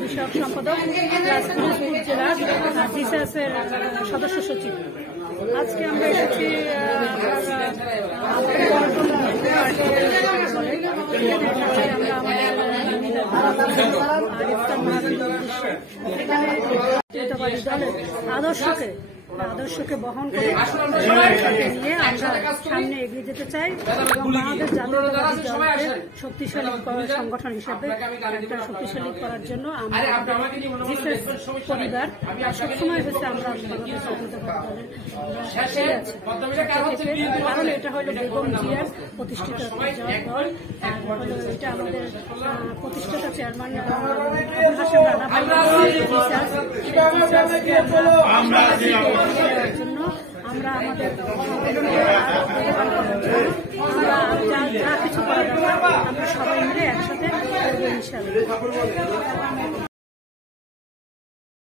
বিষয়ক সম্পাদক জেলার জিসাসের সদস্য সচিব। আজকে আমরা এসেছি আদর্শকে বহন করে নিয়ে আমরা সামনে এগিয়ে যেতে চাই এবং বাংলাদেশ জাতীয়তাবাদী দলকে শক্তিশালী সংগঠন হিসেবে একটা শক্তিশালী করার জন্য আমরা পরিবার সবসময় হচ্ছে আমরা বাংলাদেশ জাতীয়তাবাদী দলের কারণ এটা হলো বেগম জিয়ার প্রতিষ্ঠিত দল। এটা আমাদের প্রতিষ্ঠাতা চেয়ারম্যান হাসিম রানা জন্য আমরা আমাদের যা কিছু করা দরকার আমরা সবাই মিলে একসাথে ইনশাআল্লাহ।